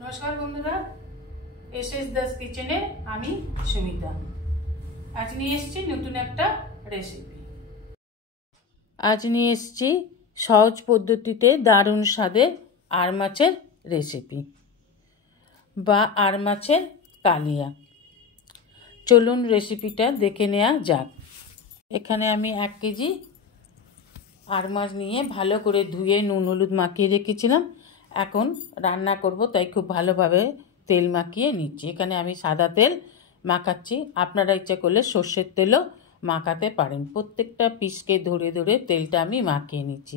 নমস্কার বন্ধুরা, এসএস দাস কিচেনে আমি সুমিতা। আজ নিয়ে এসেছি নতুন একটা রেসিপি। আজ নিয়ে এসেছি সহজ পদ্ধতিতে দারুণ স্বাদের আর মাছের রেসিপি বা আর মাছের কালিয়া। চলুন রেসিপিটা দেখে নেওয়া যাক। এখানে আমি 1 কেজি আর মাছ নিয়ে ভালো করে ধুয়ে নুন হলুদ মাখিয়ে রেখেছিলাম। এখন রান্না করব, তাই খুব ভালোভাবে তেল মাখিয়ে নিচ্ছি। এখানে আমি সাদা তেল মাখাচ্ছি, আপনারা ইচ্ছা করলে সর্ষের তেলও মাখাতে পারেন। প্রত্যেকটা পিসকে ধরে ধরে তেলটা আমি মাখিয়ে নিচ্ছি।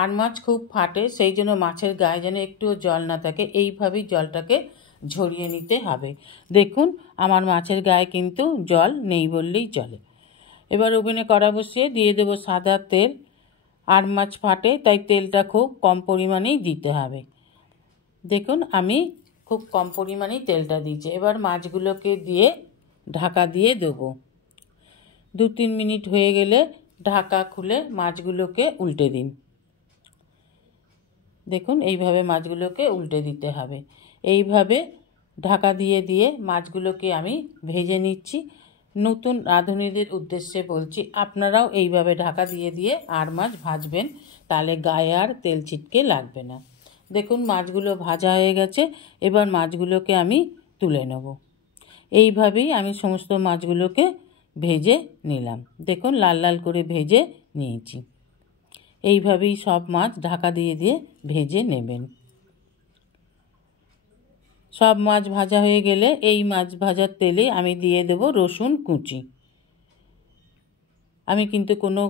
আর মাছ খুব ফাটে, সেই জন্য মাছের গায়ে যেন একটুও জল না থাকে, এইভাবেই জলটাকে ঝরিয়ে নিতে হবে। দেখুন আমার মাছের গায়ে কিন্তু জল নেই বললেই চলে। এবার ওভেনে কড়া বসিয়ে দিয়ে দেবো সাদা তেল। আর মাছ ফাটে, তাই তেলটা খুব কম পরিমাণেই দিতে হবে। দেখুন আমি খুব কম পরিমাণেই তেলটা দিয়েছি। এবার মাছগুলোকে দিয়ে ঢাকা দিয়ে দেবো। 2-3 মিনিট হয়ে গেলে ঢাকা খুলে মাছগুলোকে উল্টে দিন। দেখুন এইভাবে মাছগুলোকে উল্টে দিতে হবে। এইভাবে ঢাকা দিয়ে দিয়ে মাছগুলোকে আমি ভেজে নিচ্ছি। নতুন রাঁধুনিদের উদ্দেশ্যে বলছি, আপনারাও এইভাবে ঢাকা দিয়ে দিয়ে আর মাছ ভাজবেন, তাহলে গায়ে আর তেল ছিটকে লাগবে না। দেখুন মাছগুলো ভাজা হয়ে গেছে। এবার মাছগুলোকে আমি তুলে নেব। এইভাবেই আমি সমস্ত মাছগুলোকে ভেজে নিলাম। দেখুন লাল লাল করে ভেজে নিয়েছি। এইভাবেই সব মাছ ঢাকা দিয়ে দিয়ে ভেজে নেবেন। সব মাছ ভাজা হয়ে গেলে এই মাছ ভাজার তেলে আমি দিয়ে দেব রসুন কুচি। আমি কিন্তু কোনো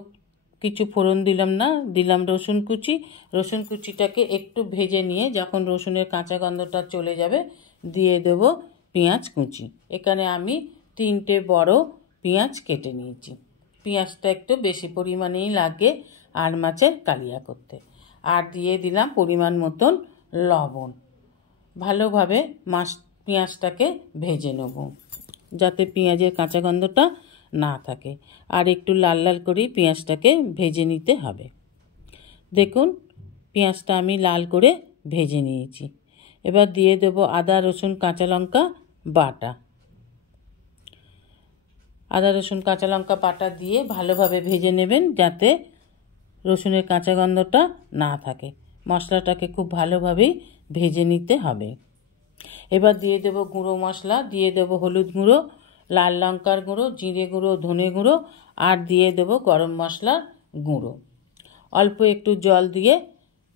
কিছু ফোড়ন দিলাম না, দিলাম রসুন কুচি। রসুন কুচিটাকে একটু ভেজে নিয়ে যখন রসুনের কাঁচা গন্ধটা চলে যাবে দিয়ে দেব পেঁয়াজ কুচি। এখানে আমি 3টে বড় পেঁয়াজ কেটে নিয়েছি। পেঁয়াজটা একটু বেশি পরিমাণেই লাগে আর মাছের কালিয়া করতে। আর দিয়ে দিলাম পরিমাণ মতন লবণ। ভালোভাবে পেঁয়াজটাকে ভেজে নেব, যাতে পেঁয়াজের কাঁচা গন্ধটা না থাকে। আর একটু লাল লাল করে পেঁয়াজটাকে ভেজে নিতে হবে। দেখুন পেঁয়াজটা আমি লাল করে ভেজে নিয়েছি। এবার দিয়ে দেব আদা রসুন কাঁচা লঙ্কা বাটা। আদা রসুন কাঁচা লঙ্কা বাটা দিয়ে ভালোভাবে ভেজে নেবেন, যাতে রসুনের কাঁচা গন্ধটা না থাকে। মশলাটাকে খুব ভালোভাবেই ভেজে নিতে হবে। এবার দিয়ে দেব গুঁড়ো মশলা, দিয়ে দেব হলুদ গুঁড়ো, লাল লঙ্কার গুঁড়ো, জিরে গুঁড়ো, ধনে গুঁড়ো, আর দিয়ে দেব গরম মশলার গুঁড়ো। অল্প একটু জল দিয়ে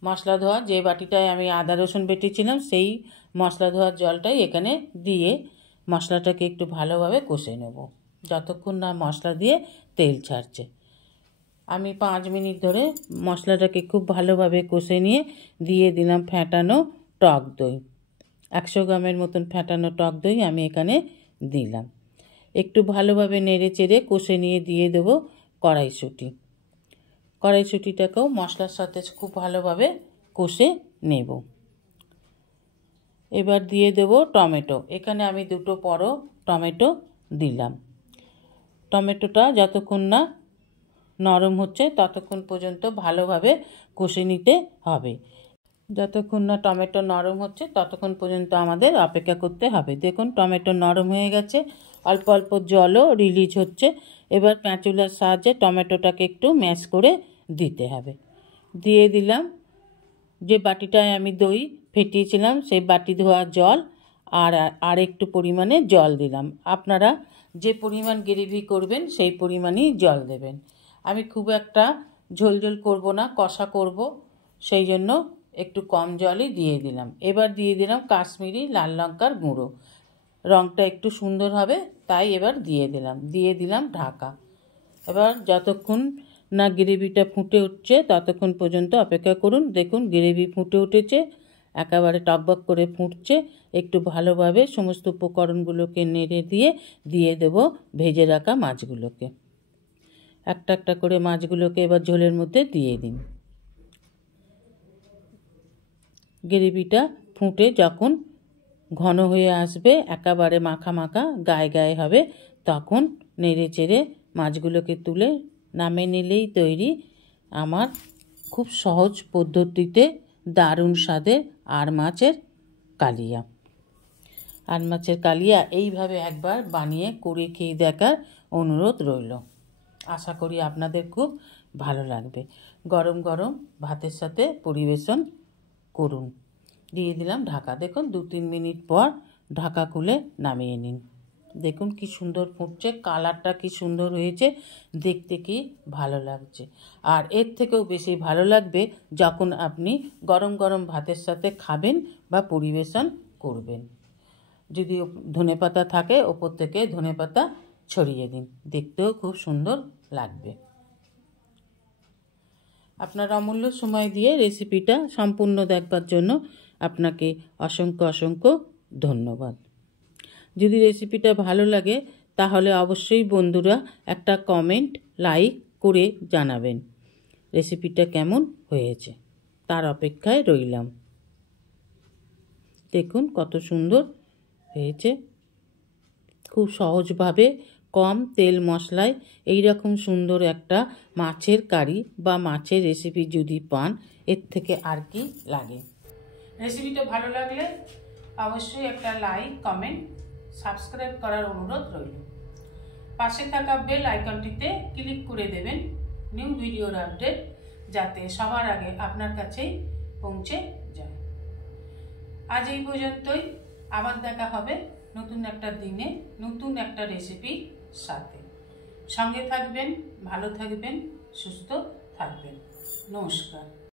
মশলা ধোয়া যে বাটিটায় আমি আদা রসুন বেটেছিলাম, সেই মশলা ধোয়ার জলটাই এখানে দিয়ে মশলাটাকে একটু ভালোভাবে কষে নেব, যতক্ষণ না মশলা দিয়ে তেল ছাড়ছে। আমি 5 মিনিট ধরে মশলাটাকে খুব ভালোভাবে কষে নিয়ে দিয়ে দিলাম ফ্যাটানো টক দই। 100 গ্রামের মতন ফ্যাটানো টক দই আমি এখানে দিলাম। একটু ভালোভাবে নেড়ে চেড়ে কষে নিয়ে দিয়ে দেবো কড়াইশুঁটি। কড়াইশুঁটিটাকেও মশলার সাথে খুব ভালোভাবে কষে নেব। এবার দিয়ে দেব টমেটো। এখানে আমি 2টো বড় টমেটো দিলাম। টমেটোটা যতক্ষণ না নরম হচ্ছে ততক্ষণ পর্যন্ত ভালোভাবে কষে নিতে হবে। যতক্ষণ না টমেটো নরম হচ্ছে ততক্ষণ পর্যন্ত আমাদের অপেক্ষা করতে হবে। দেখুন টমেটো নরম হয়ে গেছে, অল্প অল্প জলও রিলিজ হচ্ছে। এবার প্যাঁচুলার সাহায্যে টমেটোটাকে একটু ম্যাশ করে দিতে হবে। দিয়ে দিলাম যে বাটিটায় আমি দই ফেটিয়েছিলাম, সেই বাটি ধোয়া জল, আর একটু পরিমাণে জল দিলাম। আপনারা যে পরিমাণ গ্রেভি করবেন সেই পরিমাণই জল দেবেন। আমি খুব একটা ঝোল করব না, কষা করব, সেই জন্য একটু কম জলই দিয়ে দিলাম। এবার দিয়ে দিলাম কাশ্মীরি লাল লঙ্কার গুঁড়ো, রঙটা একটু সুন্দর হবে তাই এবার দিয়ে দিলাম ঢাকা। এবার যতক্ষণ না গ্রেভিটা ফুটে উঠছে ততক্ষণ পর্যন্ত অপেক্ষা করুন। দেখুন গ্রেভি ফুটে উঠেছে, একেবারে টকবক করে ফুটছে। একটু ভালোভাবে সমস্ত উপকরণগুলোকে নেড়ে দিয়ে দেব ভেজে রাখা মাছগুলোকে। একটা একটা করে মাছগুলোকে এবার ঝোলের মধ্যে দিয়ে দিন। গ্রেভিটা ফুটে যখন ঘন হয়ে আসবে, একেবারে মাখা মাখা গায়ে গায়ে হবে, তখন নেড়ে চেড়ে মাছগুলোকে তুলে নামিয়ে নিলেই তৈরি আমার খুব সহজ পদ্ধতিতে দারুণ স্বাদের আর মাছের কালিয়া। আর মাছের কালিয়া এইভাবে একবার বানিয়ে করে খেয়ে দেখার অনুরোধ রইল। আশা করি আপনাদের খুব ভালো লাগবে। গরম গরম ভাতের সাথে পরিবেশন করুন। দিয়ে দিলাম ঢাকা। দেখুন 2-3 মিনিট পর ঢাকা খুলে নামিয়ে নিন। দেখুন কি সুন্দর ফুটছে, কালারটা কি সুন্দর হয়েছে, দেখতে কি ভালো লাগছে। আর এর থেকেও বেশি ভালো লাগবে যখন আপনি গরম গরম ভাতের সাথে খাবেন বা পরিবেশন করবেন। যদি ধনেপাতা থাকে ওপর থেকে ধনেপাতা ছড়িয়ে দিন, দেখতেও খুব সুন্দর লাগবে। আপনার অমূল্য সময় দিয়ে রেসিপিটা সম্পূর্ণ দেখবার জন্য আপনাকে অসংখ্য অসংখ্য ধন্যবাদ। যদি রেসিপিটা ভালো লাগে তাহলে অবশ্যই বন্ধুরা একটা কমেন্ট লাইক করে জানাবেন রেসিপিটা কেমন হয়েছে, তার অপেক্ষায় রইলাম। দেখুন কত সুন্দর হয়েছে। খুব সহজভাবে কম তেল মশলায় এই রকম সুন্দর একটা মাছের কারি বা মাছের রেসিপি যদি পান, এর থেকে আর কি লাগে। রেসিপিটা ভালো লাগলে অবশ্যই একটা লাইক, কমেন্ট, সাবস্ক্রাইব করার অনুরোধ রইল। পাশে থাকা বেল আইকনটিতে ক্লিক করে দেবেন নিউ ভিডিওর আপডেট যাতে সবার আগে আপনার কাছেই পৌঁছে যায়। আজ এই পর্যন্তই। আবার দেখা হবে নতুন একটা দিনে নতুন একটা রেসিপির সাথে। সঙ্গে থাকবেন, ভালো থাকবেন, সুস্থ থাকবেন। নমস্কার।